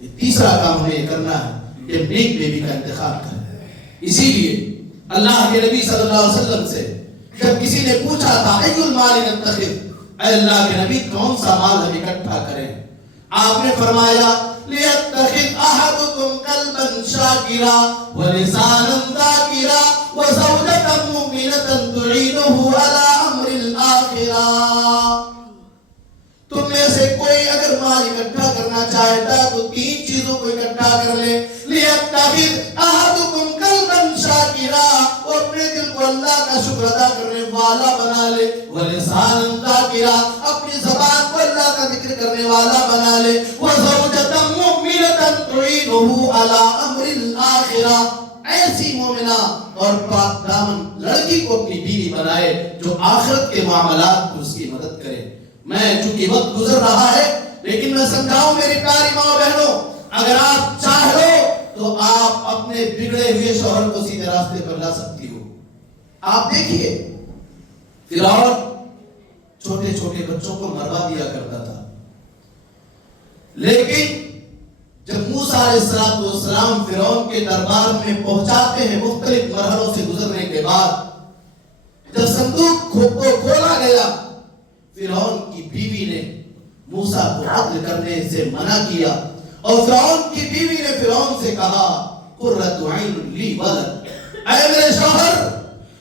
یہ تیسرا کام ہمیں یہ کرنا ہے کہ نیک بیوی کا انتخاب کریں. اسی لیے اللہ کے نبی صلی اللہ علیہ وسلم سے جب کسی نے پوچھا تھا ای المال نتخذ, اے اللہ کے نبی کون سا مال ہم اکٹھا کریں, آپ نے فرمایا, لیتخذ احدکم قلبا شاکرا ولسانا ذاکرا وزوجة مؤمنة تعینہ علی امر الآخرہ. تم میں سے کوئی اگر مال اکٹھا کرنا چاہتا ہے تو 3 چیزوں کو اکٹھا کر لے. لیتخذ احدکم قلبا شاکرا, کو اللہ کا شکر ادا کرنے والا بنا لے، وَلِسَانًا ذَاكِرًا، اپنی زبان کو اللہ کا ذکر کرنے والا بنا لے، وَزَوْجَةً مُؤْمِنَةً تُعِينُهُ عَلَىٰ أَمْرِ الْآخِرَةِ، ایسی مومنہ اور پاک دامن لڑکی کو اپنی بیوی بنائے جو آخرت کے معاملات کو اس کی مدد کرے۔ میں چونکہ وقت گزر رہا ہے لیکن میں سمجھاؤں میری پیاری ماں بہنوں، اگر آپ چاہ لو تو آپ اپنے بگڑے ہوئے شوہر کو سیدھے راستے پر لا سکتی ہو۔ آپ دیکھیے فرعون چھوٹے چھوٹے بچوں کو مروا دیا کرتا تھا، لیکن جب موسیٰ علیہ السلام فرعون کے دربار میں پہنچاتے ہیں مختلف مرحلوں سے گزرنے کے بعد، جب صندوق کو کھولا گیا، فرعون کی بیوی نے موسیٰ کو عدل کرنے سے منع کیا اور فرعون کی بیوی نے فرعون سے کہا قرۃ عین لی ولد، اے میرے شوہر،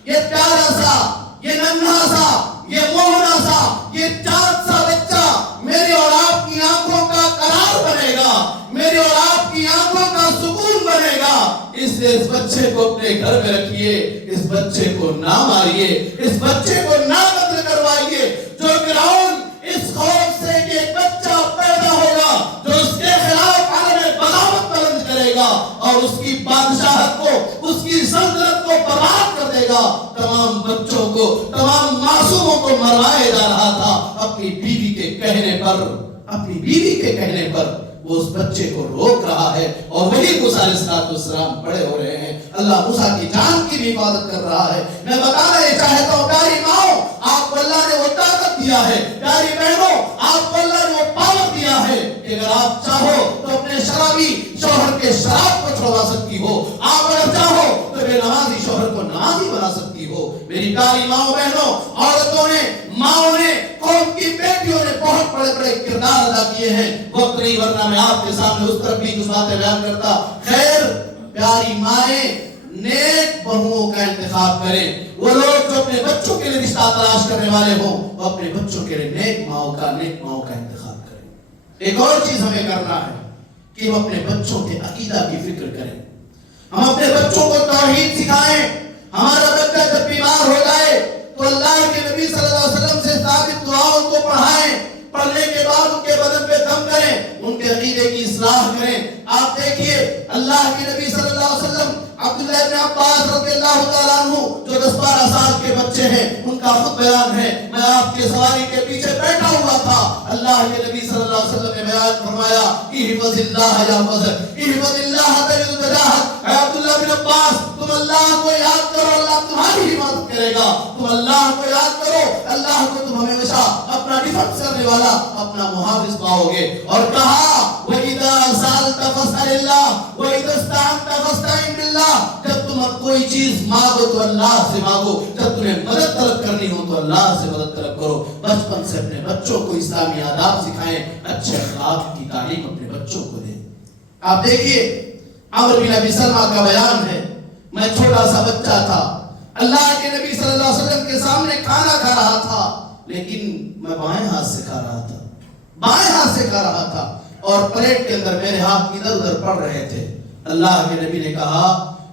یہ پیارا سا، یہ ننھا سا، یہ موہنا سا، یہ چاند سا بچہ میری اور آپ کی آنکھوں کا قرار بنے گا، میری اور آپ کی آنکھوں کا سکون بنے گا، اس لیے اس بچے کو اپنے گھر میں رکھیے، اس بچے کو نہ ماریے، اس بچے کو نہ قتل کروائیے۔ جو فرعون اس خوف سے کہ ایک بچہ پیدا ہوگا جو اس کے خلاف عالم بغاوت بلند کرے گا اور اس کی بادشاہت کو، اس کی سلطنت کو برباد کر دے گا، تمام بچوں کو، تمام معصوموں کو مروائے جا رہا تھا، اپنی بیوی کے کہنے پر وہ اس بچے کو روک رہا ہے، اور وہی موسیٰ علیہ السلام بڑے ہو رہے ہیں، اللہ موسیٰ کی جان کی بھی حفاظت کر رہا ہے۔ میں بتانا یہ چاہتا ہوں پیاری ماؤں، آپ کو اللہ نے وہ طاقت دیا ہے، پیاری بہنوں آپ کو اللہ نے وہ پاور دیا ہے کہ اگر آپ چاہو تو اپنے شرابی شوہر کے شراب کو چھڑوا سکتی ہو، آپ اگر چاہو تو بے نمازی شوہر کو نمازی بنا سکتی ہو۔ میری پیاری ماؤں بہنوں، عورتوں نے، ماؤں نے، قوم کی بیٹیوں نے بہت بڑے بڑے کردار ادا کیے ہیں، وقت نہیں ورنہ میں آپ کے سامنے اس طرف بھی کچھ باتیں بیان کرتا۔ خیر، پیاری مائیں نیک بہوؤں کا انتخاب کریں، وہ لوگ جو اپنے بچوں کے لیے رشتہ تلاش کرنے والے ہوں وہ اپنے بچوں کے لیے نیک ماؤں کا انتخاب کریں۔ ایک اور چیز ہمیں کرنا ہے کہ ہم اپنے بچوں کے عقیدہ کی فکر کریں، ہم اپنے بچوں کو توحید سکھائیں۔ ہمارا بچہ جب بیمار ہو جائے تو اللہ کے نبی صلی اللہ علیہ وسلم سے ثابت دعاؤں کو پڑھائیں، پڑھنے کے بعد ان کے بدن پہ دم کریں، ان کے عقیدے کی اصلاح کریں۔ آپ دیکھیے اللہ کے نبی صلی اللہ علیہ وسلم، عبداللہ ابن عباس رضی اللہ تعالیٰ عنہ جو 10-12 سال کے بچے ہیں، ان کا خود بیان ہے، میں آپ کے سواری کے پیچھے بیٹھا ہوا تھا، اللہ کے نبی صلی اللہ علیہ وسلم نے بیان فرمایا احفظ اللہ یحفظک، احفظ اللہ تجد تجاہک، اے عبداللہ بن عباس تم اللہ کو یاد کرو، اللہ تمہاری حفاظت کرے گا، تم اللہ کو یاد کرو، اللہ کو تم ہمیشہ اپنا ڈیفنس کرنے والا، اپنا محافظ پاؤ گے۔ اور کہا وَإِذَا سَأَلْتَ فَاسْأَلِ اللَّهَ وَإِذَا اسْتَعَنْتَ فَاسْتَعِنْ بِاللَّهِ، جب تم کوئی چیز مانگو تو اللہ سے مانگو، جب تمہیں مدد طلب کرنی ہو تو اللہ سے مدد طلب کرو۔ بچپن سے اپنے بچوں کو اسلامی آداب سکھائیں، اچھے اخلاق کی تعلیم اپنے بچوں کو دیں۔ آپ دیکھیے عمرو بن ابی سلمہ کا بیان ہے، میں چھوٹا سا بچہ تھا، اللہ کے نبی صلی اللہ علیہ وسلم کے سامنے کھانا کھا رہا تھا، لیکن میں بائیں ہاتھ سے کھا رہا تھا اور پلیٹ کے اندر میرے ہاتھ ادھر ادھر پڑ رہے تھے۔ اللہ کے نبی نے کہا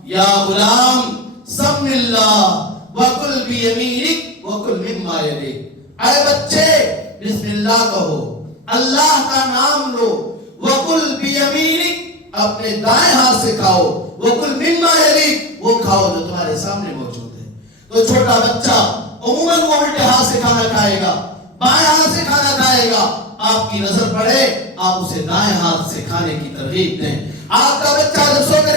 یا غلام سم اللہ وکل بیمینک وکل مما یلیک، اے بچے بسم اللہ کہو، اللہ کا نام لو، وکل بیمینک اپنے دائیں ہاتھ سے کھاؤ، وکل مما یلیک وہ کھاؤ جو تمہارے سامنے موجود ہے۔ تو چھوٹا بچہ عموماً وہ الٹے ہاتھ سے کھانا کھائے گا، بائیں ہاتھ سے کھانا کھائے گا، آپ کی نظر پڑے آپ اسے دائیں ہاتھ سے کھانے کی ترغیب دیں۔ آپ کا بچہ جب سو کر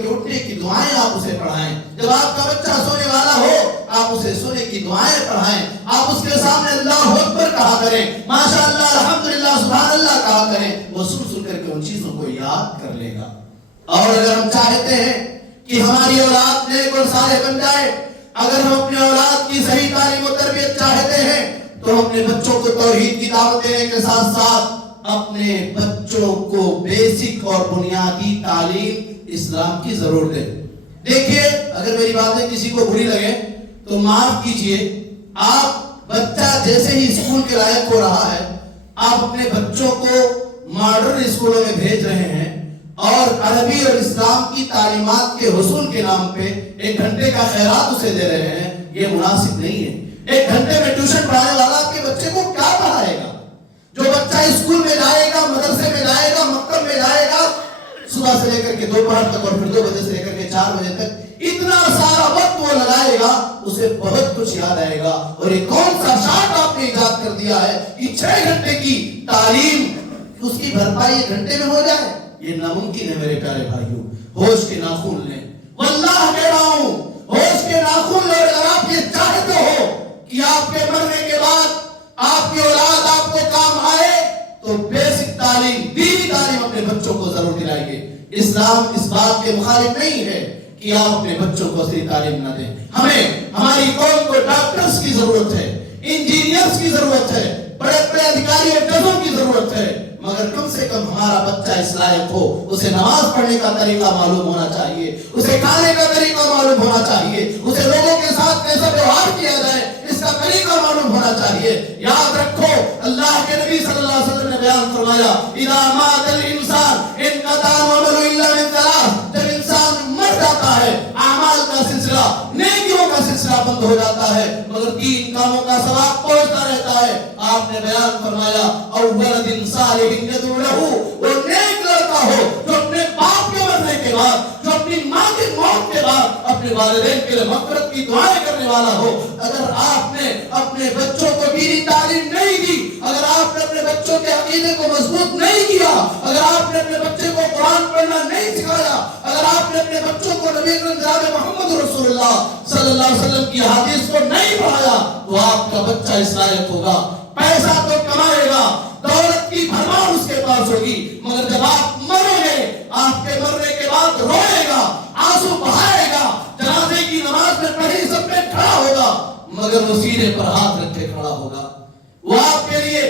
کے اٹھنے کی دعائیں آپ اسے پڑھائیں، جب آپ کا بچہ سونے والا ہو آپ اسے سونے کی دعائیں پڑھائیں، آپ اس کے سامنے اللہ اکبر کہا کریں، ماشاءاللہ الحمدللہ سبحان اللہ کہا کریں، وہ سن کر کے ان چیزوں کو یاد کر لے گا۔ اور اگر ہم چاہتے ہیں کہ ہماری اولاد نیک اور صالح بن جائے، اگر ہم اپنے اولاد کی صحیح تعلیم و تربیت چاہتے ہیں تو اپنے بچوں کو توحید کی دعوت دینے کے ساتھ ساتھ اپنے بچوں کو بیسک اور بنیادی تعلیم اسلام کی ضرور دیں۔ دیکھیے اگر میری باتیں کسی کو بری لگے تو معاف کیجئے، آپ بچہ جیسے ہی اسکول کے لائق ہو رہا ہے آپ اپنے بچوں کو ماڈرن اسکولوں میں بھیج رہے ہیں، اور عربی اور اسلام کی تعلیمات کے حصول کے نام پہ 1 گھنٹے کا خیرات اسے دے رہے ہیں، یہ مناسب نہیں ہے۔ 1 گھنٹے میں ٹیوشن پڑھانے والا آپ کے بچے کو کیا پڑھائے گا؟ جو بچہ اسکول میں جائے گا، مدرسے میں جائے گا، مکتب میں جائے گا، صبح سے لے کر کے دوپہر تک اور پھر 2 بجے سے لے کر کے 4 بجے تک اتنا سارا وقت وہ لگائے گا، اسے بہت کچھ یاد آئے گا۔ اور یہ کون سا شارٹ آپ نے ایجاد کر دیا ہے کہ 6 گھنٹے کی تعلیم اس کی بھرپائی 1 گھنٹے میں ہو جائے؟ یہ ناممکن ہے میرے پیارے بھائیوں۔ ہوش کے ناخن لیں، واللہ کہہ رہا ہوں ہوش کے ناخن لیں۔ اگر آپ یہ چاہتے ہو کہ آپ کے مرنے کے بعد آپ کی اولاد آپ کو کام آئے تو بیسک تعلیم، دینی تعلیم اپنے بچوں کو ضرور دلائیں گے۔ اسلام اس بات کے مخالف نہیں ہے کہ آپ اپنے بچوں کو صحیح تعلیم نہ دیں۔ ہمیں ہماری قوم کو ڈاکٹرز کی ضرورت ہے، انجینئرز کی ضرورت ہے، بڑے بڑے ادھیکاری اور ججوں کی ضرورت ہے، مگر کم سے کم ہمارا بچہ اس لائق ہو، اسے نماز پڑھنے کا طریقہ معلوم ہونا چاہیے، اسے کھانے کا طریقہ معلوم ہونا چاہیے، اسے لوگوں کے ساتھ کیسا ویوہار کیا جائے اس کا طریقہ معلوم ہونا چاہیے۔ یاد رکھو اللہ کے نبی صلی اللہ علیہ وسلم نے بیان فرمایا، اذا مات الانسان انقطع عمله الا من 3، جب انسان مر جاتا ہے اعمال کا سلسلہ، نیکیوں کا سلسلہ بند ہو جاتا ہے، مگر 3 کاموں کا ثواب پہنچتا رہتا ہے۔ آپ نے بیان فرمایا اولد صالح یدعو له، وہ نیک لڑکا ہو جو اپنے باپ کے مرنے کے بعد، جو اپنی ماں کی موت کے بعد اپنے والدین کے لیے مغفرت کی دعائیں کرنے والا ہو۔ اگر آپ نے اپنے بچوں کو دینی تعلیم نہیں دی، اگر آپ نے اپنے بچوں کے عقیدے کو مضبوط نہیں کیا، اگر آپ نے اپنے بچے کو قرآن پڑھنا نہیں سکھایا، اگر آپ نے اپنے بچوں کو نبی اکرم جناب محمد رسول اللہ صلی اللہ علیہ وسلم کی حدیث کو نہیں پڑھایا، تو آپ کا بچہ اس لائق ہوگا، پیسہ تو کمائے گا، دولت کی بھرمار اس کے پاس ہوگی، مگر جب آپ مرو گے، آپ کے مرنے کے بعد روئے گا، آنسو بہائے گا، جنازے کی نماز میں پڑھی سب میں کھڑا ہوگا، مگر وہ سینے پر ہاتھ رکھ کے کھڑا ہوگا، وہ آپ کے لیے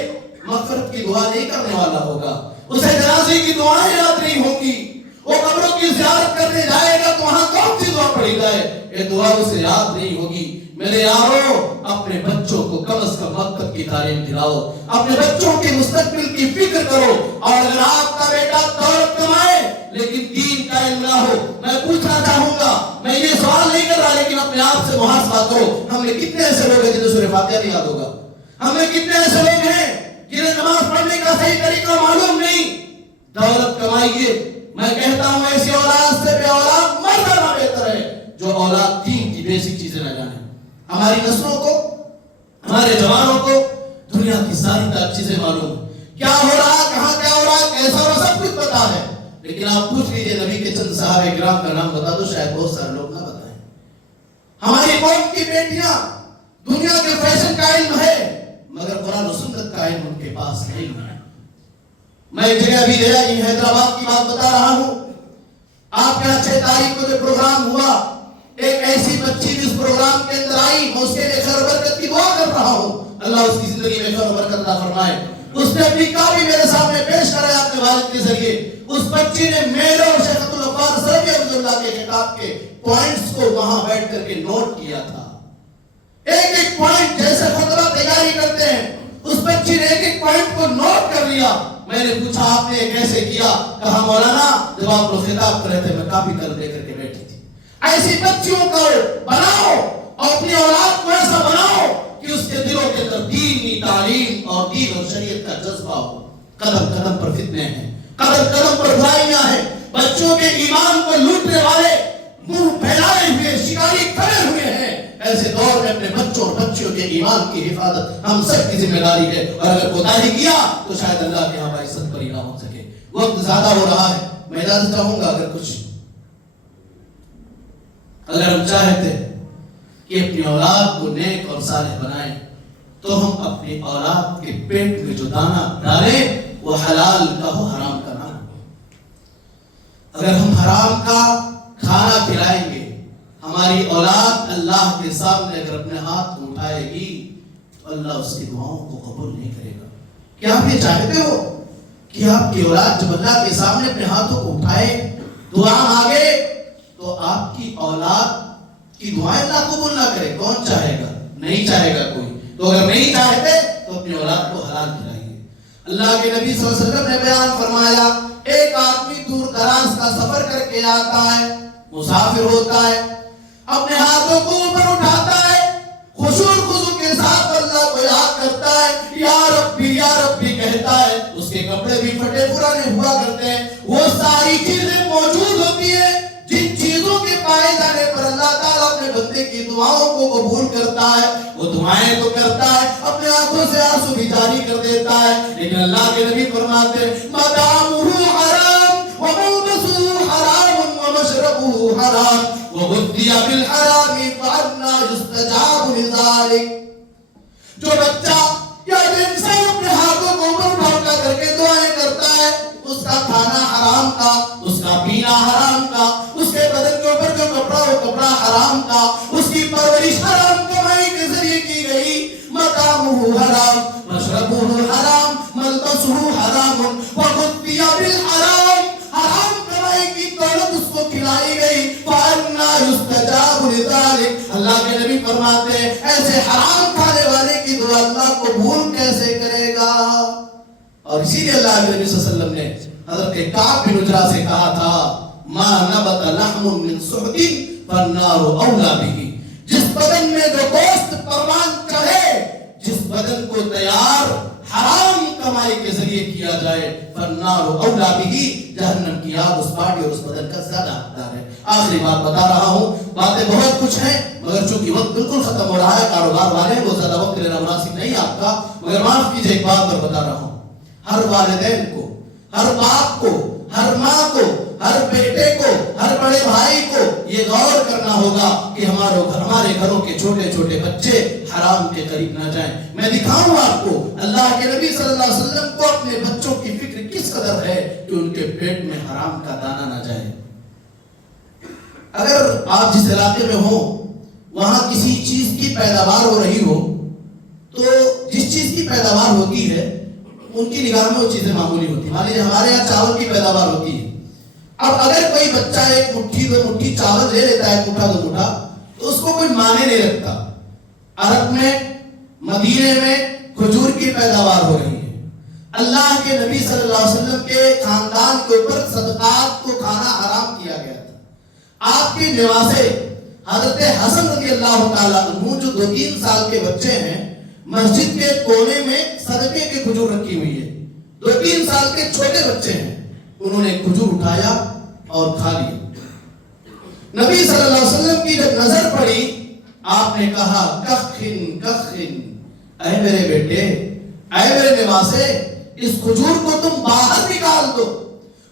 مغفرت کی دعا نہیں کرنے والا ہوگا، اسے جنازے کی دعائیں یاد نہیں ہوں گی، وہ قبروں کی زیارت کرنے جائے گا تو وہاں کون سی دعا پڑھی جائے، یہ دعا اسے یاد نہیں ہوگی۔ میرے یارو، اپنے بچوں کو کم از کم مکتب کی تعلیم دلاؤ، اپنے بچوں کے مستقبل کی فکر کرو، اور اگر آپ کا بیٹا دولت کمائے لیکن دین کا علم نہ ہو، میں پوچھنا چاہوں گا، میں یہ سوال نہیں کر رہا لیکن اپنے آپ سے محاسبہ کرو، ہم میں کتنے ایسے لوگ ہیں جنہیں سورہ فاتحہ نہیں یاد ہوگا؟ ہم میں کتنے ایسے لوگ ہیں جنہیں نماز پڑھنے کا صحیح طریقہ معلوم نہیں؟ دولت کمائیے، میں کہتا ہوں ایسی اولاد سے بے اولاد مر جانا بہتر ہے، جو اولاد دین کی بیسک چیزیں نہ جانے۔ ہماری نسلوں کو، ہمارے جوانوں کو دنیا کی ساری چیزیں معلوم ہے، کیا ہو رہا، کہاں کیا ہو رہا، کیسا ہو رہا، سب کچھ پتا ہے، لیکن آپ پوچھ لیجئے نبی کے چند صحابہ کرام کا نام بتا دو، شاید بہت سارے لوگ نہ بتائیں۔ ہماری قوم کی بیٹیاں دنیا کے فیشن کا علم ہے، مگر قرآن و سنت کا علم ان کے پاس نہیں ہے۔ میں ایک جگہ بھی گیا، یہ حیدرآباد کی بات بتا رہا ہوں، آپ کے 6 تاریخ کو جو پروگرام ہوا، ایک ایسی بچی جس پروگرام کے اندر آئی، میں اس کے لیے خیر و برکت کی دعا کر رہا ہوں، اللہ اس کی زندگی میں خیر و برکت عطا فرمائے۔ اس نے اپنی کاپی میرے سامنے پیش کرایا اپنے والد کے ذریعے، اس بچی نے میرے اور شیخ عبدالغفار سلفی رضی اللہ کے خطاب کے پوائنٹس کو وہاں بیٹھ کر کے نوٹ کیا تھا، ایک ایک پوائنٹ جیسے خطبہ تیاری کرتے ہیں، اس بچی نے ایک ایک پوائنٹ کو نوٹ کر لیا۔ میں نے پوچھا آپ نے کیسے کیا؟ کہا مولانا جب آپ لوگ خطاب کر رہے تھے میں کاپی کر دے کر کے بیٹھی تھی۔ ایسی بچیوں کو بناؤ اور اپنی اولاد کو ایسا بناؤ کہ اس کے دلوں کے اندر دینی تعلیم اور دین اور شریعت کا جذبہ ہو۔ قدم قدم پر فتنے ہیں، قدم قدم پر برائیاں ہیں، بچوں کے ایمان کو لوٹنے والے منہ پھیلائے ہوئے شکاری کھڑے ہوئے ہیں۔ ایسے دور میں اپنے بچوں اور بچیوں کے ایمان کی حفاظت ہم سب کی ذمہ داری ہے، اور اگر کوتاہی کیا تو شاید اللہ کے ہماری عزت پر ہی نہ ہو سکے۔ وقت زیادہ ہو رہا ہے، میں اجازت چاہوں گا اگر ہم چاہتے کہ اپنی اولاد کو نیک اور صالح بنائیں تو ہم اپنی اولاد کے پیٹ میں جو دانہ ڈالیں وہ حلال کا ہو، حرام کا نہ ہو۔ اگر ہم حرام کا کھانا کھلائیں گے، ہماری اولاد اللہ کے سامنے اگر اپنے ہاتھ کو اٹھائے گی تو اللہ اس کی دعاؤں کو قبول نہیں کرے گا۔ کیا آپ یہ چاہتے ہو کہ آپ کی اولاد جب اللہ کے سامنے اپنے ہاتھوں کو اٹھائے، دعا مانگے، تو آپ کی اولاد کی دعائیں اللہ قبول نہ کرے؟ کون چاہے گا؟ نہیں چاہے گا کوئی۔ تو اگر نہیں چاہتے تو اپنی اولاد کو حلال کھلائیے۔ اللہ کے نبی صلی اللہ علیہ وسلم نے بیان فرمایا ایک آدمی دور دراز کا سفر کر کے آتا ہے، مسافر ہوتا ہے، اپنے ہاتھوں کو اوپر اٹھاتا ہے، خشوع خضوع کے ساتھ اللہ کو یاد کرتا ہے، یا ربی کہتا ہے، اس کے کپڑے بھی پھٹے پرانے ہوا کرتے ہیں، وہ ساری چیزیں موجود ہوتی ہیں جن چیزوں کے پائے جانے پر اللہ تعالیٰ اپنے بندے کی دعاؤں کو قبول کرتا ہے، وہ دعائیں تو کرتا ہے، اپنے آنکھوں سے آنسو بھی جاری کر دیتا ہے، لیکن اللہ کے نبی فرماتے ہیں مطعمہ حرام وملبسہ حرام ومشربہ حرام وغذی بالحرام فأنی یستجاب لذلک۔ جو بچہ یا جو انسان اپنے ہاتھوں کو اوپر اٹھا کر کے دعائیں کرتا ہے، اس کا کھانا حرام کا، اس کا پینا حرام کا، اس کے بدن کے اوپر جو کپڑا وہ کپڑا حرام کا، اس کی پرورش حرام کمائی کے ذریعے کی گئی، مطعمہ حرام مشربہ حرام ملبسہ حرام وغذی بالحرام، حرام کمائی کی دولت اس کو کھلائی گئی، فأنی یستجاب لذلک۔ اللہ کے نبی فرماتے ہیں ایسے حرام کھانے والے کی دعا اللہ قبول کیسے کرے گا؟ اور اسی لیے اللہ کے نبی صلی اللہ علیہ وسلم نے حضرت کعب بن عجرہ سے کہا تھا ما نبت لحم من سحت فالنار اولا به، جس بدن میں جو گوشت پروان چڑھے، جس بدن کو تیار حرام کمائی کے ذریعے کیا جائے، فالنار اولا به، جہنم کی آگ اس باڈی اور اس بدن کا زیادہ حقدار ہے۔ آخری بات بتا رہا ہوں، باتیں بہت کچھ ہیں مگر چونکہ وقت بالکل ختم ہو رہا ہے، کاروبار والے وہ زیادہ وقت لینا مناسب نہیں آپ کا، مگر معاف کیجئے ایک بات اور بتا رہا ہوں، ہر والدین کو، ہر باپ کو، ہر ماں کو، ہر بیٹے کو، ہر بڑے بھائی کو یہ غور کرنا ہوگا کہ ہمارے گھروں کے چھوٹے چھوٹے بچے حرام کے قریب نہ جائیں۔ میں دکھاؤں آپ کو اللہ کے نبی صلی اللہ علیہ وسلم کو اپنے بچوں کی فکر کس قدر ہے کہ ان کے پیٹ میں حرام کا دانہ نہ جائے۔ اگر آپ جس علاقے میں ہو وہاں کسی چیز کی پیداوار ہو رہی ہو تو جس چیز کی پیداوار ہوتی ہے ان کی نگاہ میں وہ چیزیں معمولی ہوتی ہیں۔ مان لیجیے ہمارے یہاں چاول کی پیداوار ہوتی ہے، اب اگر کوئی بچہ ایک مٹھی دو مٹھی چاول لے لیتا ہے، ایک مٹھا دو مٹھا، تو اس کو کوئی معنی نہیں رکھتا۔ عرب میں، مدینے میں کھجور کی پیداوار ہو رہی ہے، اللہ کے نبی صلی اللہ علیہ وسلم کے خاندان کے اوپر صدقات کو کھانا حرام کیا گیا تھا۔ آپ کے نواسے حضرت حسن رضی اللہ تعالیٰ عنہ جو 2-3 سال کے بچے ہیں، مسجد کے کونے میں صدقے کی کھجور رکھی ہوئی ہے، 2-3 سال کے چھوٹے بچے ہیں، انہوں نے کھجور اٹھایا اور کھا لیا۔ نبی صلی اللہ علیہ وسلم کی جب نظر پڑی آپ نے کہا کخن کخن، اے میرے بیٹے، اے میرے نواسے، اس کھجور کو تم باہر نکال دو،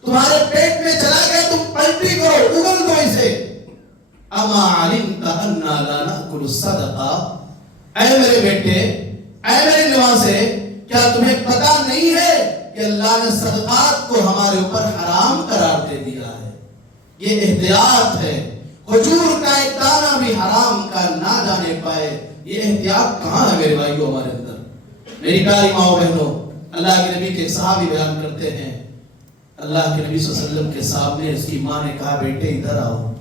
تمہارے پیٹ میں چلا گیا، تم پلٹی کرو، اگل دو اسے۔ اما علمت انا لا ناکل الصدقہ، اے میرے بیٹے، اے میرے نواسے، کیا تمہیں پتا نہیں ہے کہ اللہ نے صدقات کو ہمارے اوپر حرام قرار دے دیا ہے؟ یہ احتیاط ہے، کھجور کا ایک دانہ بھی حرام کا نہ جانے پائے، یہ احتیاط کہاں ہے میرے بھائیوں ہمارے اندر؟ میری پیاری ماں بہنوں، اللہ کے نبی کے صحابی بیان کرتے ہیں، اللہ کے نبی صلی اللہ علیہ وسلم کے سامنے اس کی ماں نے کہا بیٹے ادھر آؤ۔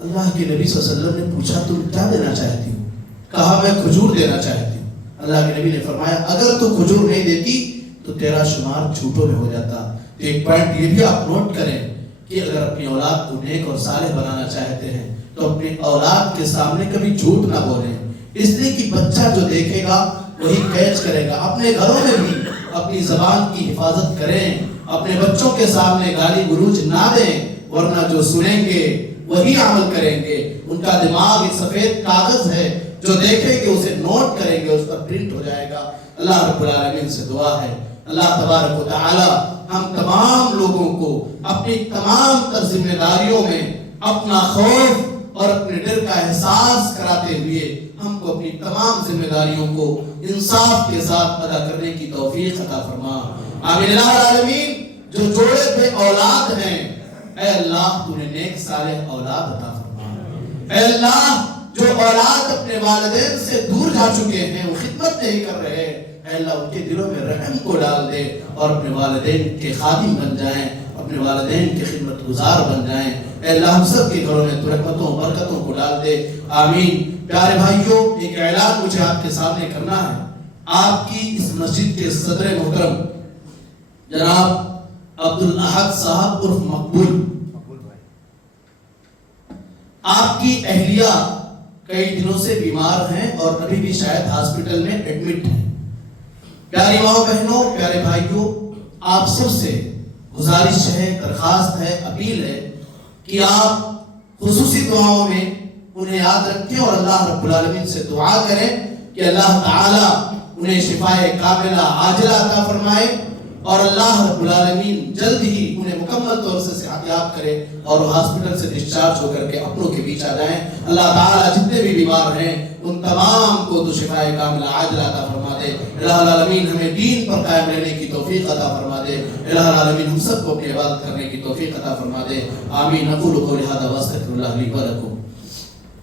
اللہ کے نبی صلی اللہ علیہ وسلم نے پوچھا تم کیا دینا چاہتی ہو؟ کہا میں کھجور دینا چاہتی ہوں۔ اللہ کے نبی نے فرمایا اگر تو کھجور نہیں دیتی تو تیرا شمار جھوٹوں میں ہو جاتا۔ تو ایک پوائنٹ یہ بھی آپ نوٹ کریں کہ اگر اپنی اولاد کو نیک اور صالح بنانا چاہتے ہیں تو اپنی اولاد کے سامنے کبھی جھوٹ نہ بولیں، اس لیے کہ بچہ جو دیکھے گا وہی کیچ کرے گا۔ اپنے گھروں میں بھی اپنی زبان کی حفاظت کریں، اپنے بچوں کے سامنے گالی گلوچ نہ دیں، ورنہ جو سنیں گے وہی عمل کریں گے۔ ان کا دماغ ایک سفید کاغذ ہے، جو دیکھیں گے اسے نوٹ کریں گے، اس پر پرنٹ ہو جائے گا۔ اللہ رب العالمین سے دعا ہے اللہ تبارک و تعالی ہم تمام لوگوں کو اپنی تمام تر ذمہ داریوں میں اپنا خوف اور اپنے ڈر کا احساس کراتے ہوئے ہم کو اپنی تمام ذمہ داریوں کو انصاف کے ساتھ ادا کرنے کی توفیق عطا فرما۔ آمین اللہ العالمین۔ جو جوڑے پہ اولاد ہیں، اے اللہ تو نے نیک صالح اولاد عطا فرما۔ اے اللہ جو اولاد اپنے والدین سے دور جا چکے ہیں، وہ خدمت نہیں کر رہے، اے اللہ ان کے دلوں میں رحم کو ڈال دے اور اپنے والدین کے خادم بن جائیں، اپنے والدین کے خدمت گزار بن جائیں۔ اے اللہ ہم سب کے گھروں میں تو رحمتوں برکتوں کو ڈال دے، آمین۔ پیارے بھائیوں، ایک اعلان مجھے آپ کے سامنے کرنا ہے۔ آپ کی اس مسجد کے صدر محترم جناب عبد الاحد صاحب عرف مقبول، آپ کی اہلیہ کئی دنوں سے بیمار ہیں اور ابھی بھی شاید ہاسپٹل میں ایڈمٹ ہیں۔ پیاری ماں بہنوں، پیارے بھائیوں، آپ سب سے گزارش ہے، درخواست ہے، اپیل ہے کہ آپ خصوصی دعاؤں میں انہیں یاد رکھیں اور اللہ رب العالمین سے دعا کریں کہ اللہ تعالیٰ انہیں شفائے کاملہ عاجلہ عطا فرمائے اور اللہ رب العالمین جلد ہی انہیں مکمل طور سے صحت یاب کرے اور وہ ہاسپٹل سے ڈسچارج ہو کر کے اپنوں کے بیچ آ جائیں۔ اللہ تعالیٰ جتنے بھی بیمار ہیں ان تمام کو تو شفائے کاملہ عاجلہ عطا فرما دے۔ الہ العالمین ہمیں دین پر قائم رہنے کی توفیق عطا فرما دے۔ الہ العالمین ہم سب کو اپنی عبادت کرنے کی توفیق عطا فرما دے۔ آمین۔ اقول قولی ھذا واستغفر اللہ لی ولکم۔